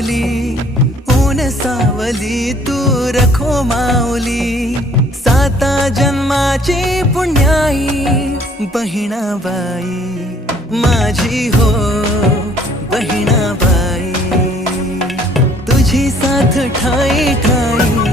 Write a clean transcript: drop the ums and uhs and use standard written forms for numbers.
माऊली, ऊन सावली तू रखो माऊली, साता जन्माची पुण्याई बहिणाबाई माझी हो बहिणाबाई, तुझी साथ ठाई ठाई